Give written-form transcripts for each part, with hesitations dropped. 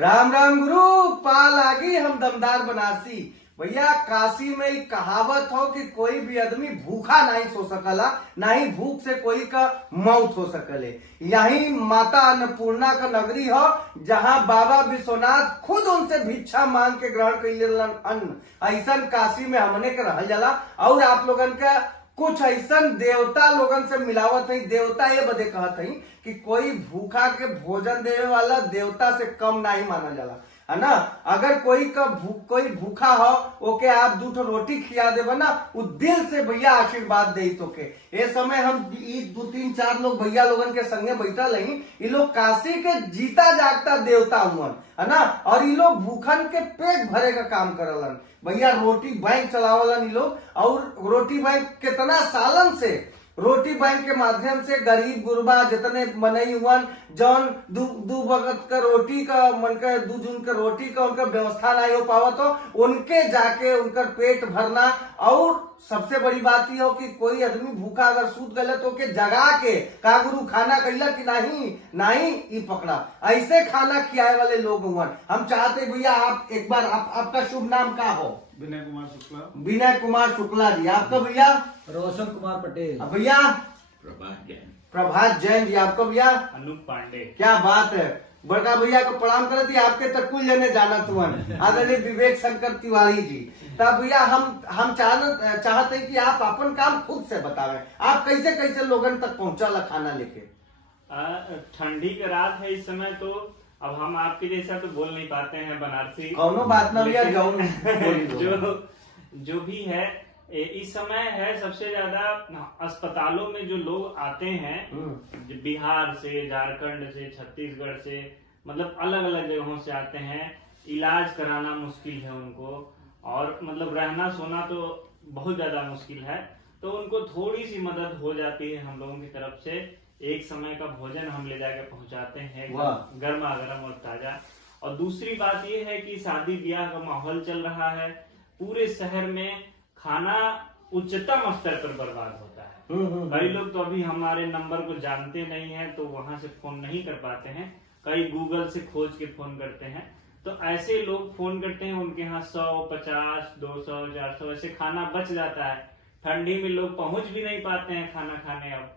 राम राम गुरु। पाल आगी हम दमदार बनारसी। भैया काशी में एक कहावत हो कि कोई भी आदमी भूखा नहीं सो सकला, ना ही भूख से कोई का मौत हो सकले। यही माता अन्नपूर्णा का नगरी हो, जहां बाबा विश्वनाथ खुद उनसे भिक्षा मांग के ग्रहण कर अन्न। ऐसा काशी में हमने के रहल जाला। और आप लोगन का कुछ ऐसा देवता लोगन से मिलावत है। देवता ये बदे कहत है कि कोई भूखा के भोजन देवे वाला देवता से कम नहीं माना जाला, है ना। अगर कोई भूखा हो, ओके आप 2 रोटी खिया देवे ना, वो दिल से भैया आशीर्वाद दे तोके। ये समय हम 2-3-4 लोग भैया लोगन के संगे बैठल हैं। ये लोग काशी के जीता जागता देवता हुआ, है ना। और ये लोग भूखन के पेट भरे का काम करलन भैया। रोटी बैंक चलावलन ये लोग। और रोटी बैंक कितना सालन से रोटी बैंक के माध्यम से गरीब गुरबा जितने मनई हुआ, जौन दू वक्त का रोटी का मन का 2 जून का रोटी का उनका व्यवस्था नहीं हो पावा, तो उनके जाके उनका पेट भरना। और सबसे बड़ी बात यह हो कि कोई आदमी भूखा अगर सूत गले तो के जगा के का गुरु खाना कैला कि नहीं ई पकड़ा। ऐसे खाना खियाए वाले लोग हुआ। हम चाहते भैया आप एक बार आपका शुभ नाम क्या हो? विनय कुमार शुक्ला। विनय कुमार शुक्ला जी। आपका भैया? रोशन कुमार पटेल। भैया? प्रभात जैन जी। आपका भैया? अनूप पांडे। क्या बात है। बड़का भैया को प्रणाम करे थी। आपके तकुल जने जाना तुमन आदरणीय विवेक शंकर तिवारी जी। तब भैया हम चाहते हैं कि आप अपन काम खुद से बतावें। आप कैसे कैसे लोगन तक पहुंचा खाना लेके? ठंडी की रात है इस समय, तो अब हम आपके जैसा तो बोल नहीं पाते हैं बनारसी। कौनो बात ना भैया, जो भी है इस समय है। सबसे ज्यादा अस्पतालों में जो लोग आते हैं बिहार से, झारखंड से, छत्तीसगढ़ से, मतलब अलग अलग जगहों से आते हैं। इलाज कराना मुश्किल है उनको, और मतलब रहना सोना तो बहुत ज्यादा मुश्किल है। तो उनको थोड़ी सी मदद हो जाती है हम लोगों की तरफ से। एक समय का भोजन हम ले जाके पहुंचाते हैं, गर्मा गर्म और ताजा। और दूसरी बात यह है कि शादी ब्याह का माहौल चल रहा है, पूरे शहर में खाना उच्चतम स्तर पर बर्बाद होता है। कई लोग तो अभी हमारे नंबर को जानते नहीं है, तो वहां से फोन नहीं कर पाते हैं। कई गूगल से खोज के फोन करते हैं। तो ऐसे लोग फोन करते हैं, उनके यहाँ 100, 50, 200, 400 ऐसे खाना बच जाता है। ठंडी में लोग पहुंच भी नहीं पाते हैं खाना खाने। अब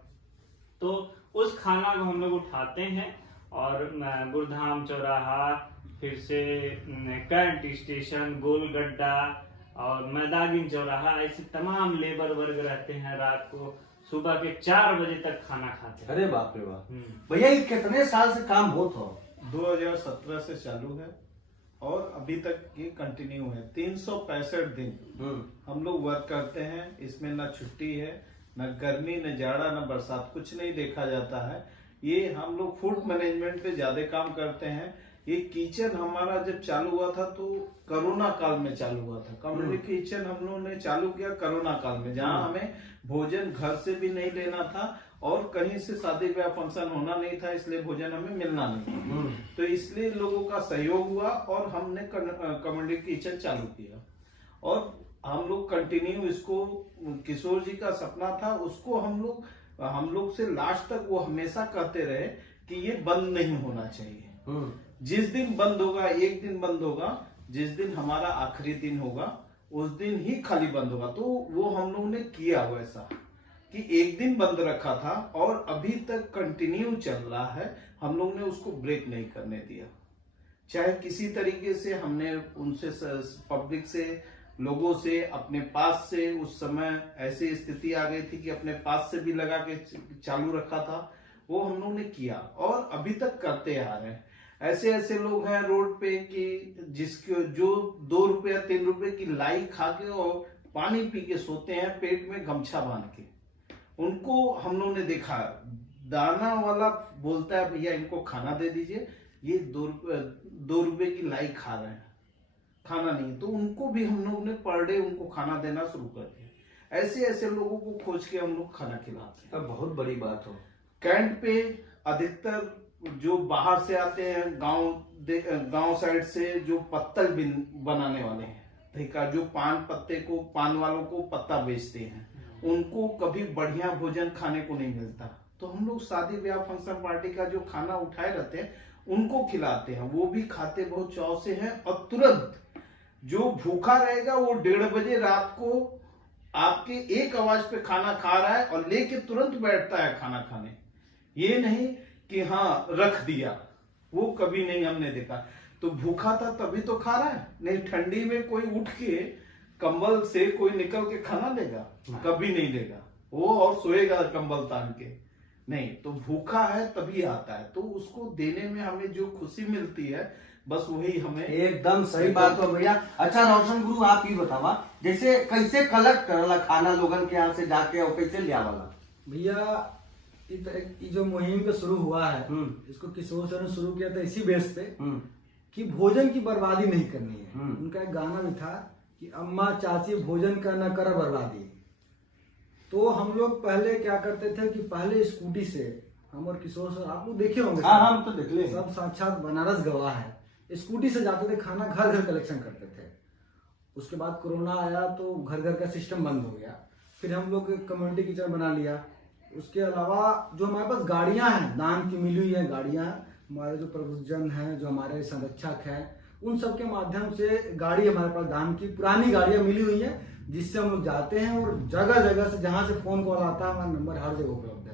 तो उस खाना को हम लोग उठाते हैं और गुरधाम चौराहा, फिर से कैंट स्टेशन, गोलगड्डा और मैदागिन चौराहा, ऐसे तमाम लेबर वर्ग रहते हैं। रात को सुबह के 4 बजे तक खाना खाते हैं। अरे बाप रे बाप। भैया ये कितने साल से काम होता हो? 2017 से चालू है और अभी तक ये कंटिन्यू है। 365 दिन हम लोग वर्क करते हैं। इसमें न छुट्टी है, न गर्मी, न जाड़ा, न बरसात, कुछ नहीं देखा जाता है। ये हम लोग फूड मैनेजमेंट पे ज्यादा काम करते हैं। ये किचन हमारा जब चालू हुआ था तो कोरोना काल में चालू हुआ था। कम्युनिटी किचन हम लोगों ने चालू किया कोरोना काल में, जहाँ हमें भोजन घर से भी नहीं लेना था और कहीं से शादी ब्याह फंक्शन होना नहीं था, इसलिए भोजन हमें मिलना नहीं था। तो इसलिए लोगों का सहयोग हुआ और हमने कम्युनिटी किचन चालू किया। और हम लोग कंटिन्यू इसको, किशोर जी का सपना था, उसको हम लोग से लास्ट तक वो हमेशा कहते रहे कि ये बंद नहीं होना चाहिए। जिस दिन बंद होगा, एक दिन बंद होगा, जिस दिन हमारा आखिरी दिन होगा उस दिन ही खाली बंद होगा। तो वो हम लोगों ने किया वैसा कि एक दिन बंद रखा था और अभी तक कंटिन्यू चल रहा है। हम लोग ने उसको ब्रेक नहीं करने दिया। चाहे किसी तरीके से हमने उनसे, पब्लिक से, लोगों से, अपने पास से, उस समय ऐसी स्थिति आ गई थी कि अपने पास से भी लगा के चालू रखा था, वो हम लोग ने किया और अभी तक करते आ रहे हैं। ऐसे लोग हैं रोड पे कि जो 2 रुपया 3 रुपए की लाई खा के और पानी पी के सोते हैं, पेट में गमछा बांध के। उनको हम लोग ने देखा, दाना वाला बोलता है भैया इनको खाना दे दीजिए, ये 2 रुपए की लाई खा रहे हैं, खाना नहीं। तो उनको भी हम लोग ने पर डे उनको खाना देना शुरू कर दिया। ऐसे लोगों को खोज के हम लोग खाना खिलाते हैं। बहुत बड़ी बात हो। कैंट पे अधिकतर जो बाहर से आते हैं, गांव साइड से, जो पत्तल बनाने वाले हैं, ठीक है, जो पान वालों को पत्ता बेचते हैं, उनको कभी बढ़िया भोजन खाने को नहीं मिलता। तो हम लोग शादी ब्याह फंक्शन पार्टी का जो खाना उठाए रहते हैं उनको खिलाते हैं, वो भी खाते बहुत चाव से हैं। और तुरंत जो भूखा रहेगा वो 1:30 बजे रात को आपके एक आवाज पे खाना खा रहा है और लेके तुरंत बैठता है खाना खाने। ये नहीं कि हाँ रख दिया, वो कभी नहीं हमने देखा। तो भूखा था तभी तो खा रहा है, नहीं ठंडी में कोई उठ के कंबल से कोई निकल के खाना लेगा, कभी नहीं लेगा वो, और सोएगा कंबल तान के नहीं। तो भूखा है तभी आता है, तो उसको देने में हमें जो खुशी मिलती है बस वही हमें। एकदम सही बात हो भैया। अच्छा रोशन गुरु आप ही बतावा, जैसे कैसे कलेक्ट करला खाना लोगन के यहाँ से जाके और कैसे ले आवला? भैया ये जो मुहिम का शुरू हुआ है, इसको किशोर सर ने शुरू किया था इसी बेस पे कि भोजन की बर्बादी नहीं करनी है। उनका एक गाना भी था कि अम्मा चाची भोजन का न कर बर्बादी। तो हम लोग पहले क्या करते थे कि पहले स्कूटी से, हम और किशोर सर आप लोग देखे होंगे, हम तो देख ले, सब साक्षात बनारस गवाह है, स्कूटी से जाते थे, खाना घर घर कलेक्शन करते थे। उसके बाद कोरोना आया तो घर घर का सिस्टम बंद हो गया, फिर हम लोग कम्युनिटी किचन बना लिया। उसके अलावा जो हमारे पास गाड़ियां हैं, दान की मिली हुई है गाड़ियां, हमारे जो प्रबुद्धजन हैं, जो हमारे संरक्षक हैं, उन सब के माध्यम से गाड़ी हमारे पास दान की पुरानी गाड़ियां मिली हुई है, जिससे हम लोग जाते हैं और जगह जगह से जहां से फोन कॉल आता है, हमारा नंबर हर जगह उपलब्ध है,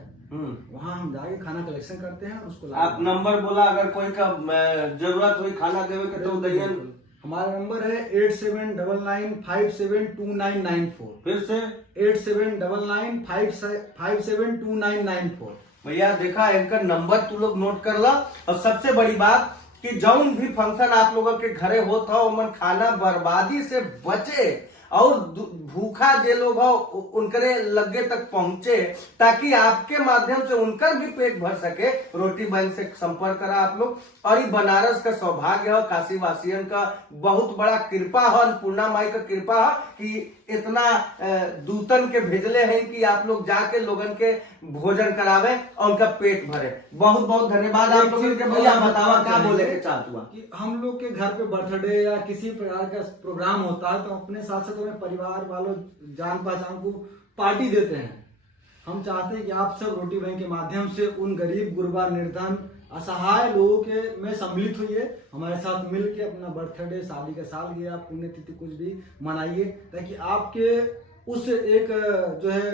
वहां हम जाके खाना कलेक्शन करते हैं। उसको आप नंबर बोला, अगर कोई का जरूरत हुई खाना देवे के तो दैयन। हमारा नंबर है 8799572994। फिर से 8799572994। भैया देखा, इनका नंबर तू लोग नोट कर ला। और सबसे बड़ी बात कि जौन भी फंक्शन आप लोगों के घरे होता हो, उमन खाना बर्बादी से बचे और भूखा जे लोग हो उनके लगे तक पहुंचे, ताकि आपके माध्यम से उनका भी पेट भर सके। रोटी बैंक से संपर्क करा आप लोग। और ये बनारस का सौभाग्य है, काशी वासियन का बहुत बड़ा कृपा है, अन्नपूर्णा माई का कृपा है कि इतना दूतन के भेजले हैं कि आप लोग जाके लोगन के भोजन करावे और उनका पेट भरे। बहुत बहुत धन्यवाद आप लोगों के। भैया बतावा क्या बोले के चाहत हुआ? कि हम लोग के घर पे बर्थडे या किसी प्रकार का प्रोग्राम होता है तो अपने साथ साथ अपने परिवार वालों, जान पहचान को पार्टी देते हैं। हम चाहते हैं कि आप सब रोटी बैंक के माध्यम से उन गरीब गुरबा निर्धन असहाय लोगों के में सम्मिलित होइए, हमारे साथ मिलके अपना बर्थडे, शादी का सालगिरह, पुण्यतिथि कुछ भी मनाइए, ताकि आपके उस एक जो है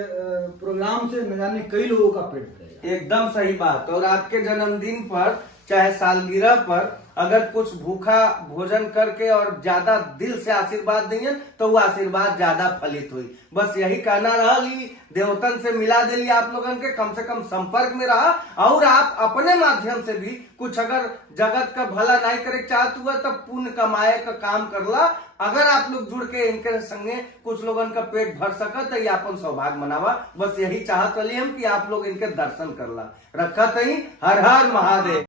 प्रोग्राम से न जाने कई लोगों का पेट भरेगा। एकदम सही बात। और आपके जन्मदिन पर चाहे सालगिरह पर अगर कुछ भूखा भोजन करके और ज्यादा दिल से आशीर्वाद देंगे तो वो आशीर्वाद ज्यादा फलित हुई। बस यही कहना रहा, देवतन से मिला दिली आप लोगन के, कम से कम संपर्क में रहा। और आप अपने माध्यम से भी कुछ अगर जगत का भला नहीं करे चाहत हुआ तब पुण्य कमाए का काम करला। अगर आप लोग जुड़ के इनके संगे कुछ लोगन का पेट भर सका तो ये अपन सौभाग्य मनावा। बस यही चाहत वाली हम कि आप लोग इनके दर्शन करला। रखा तही। हर हर महादेव।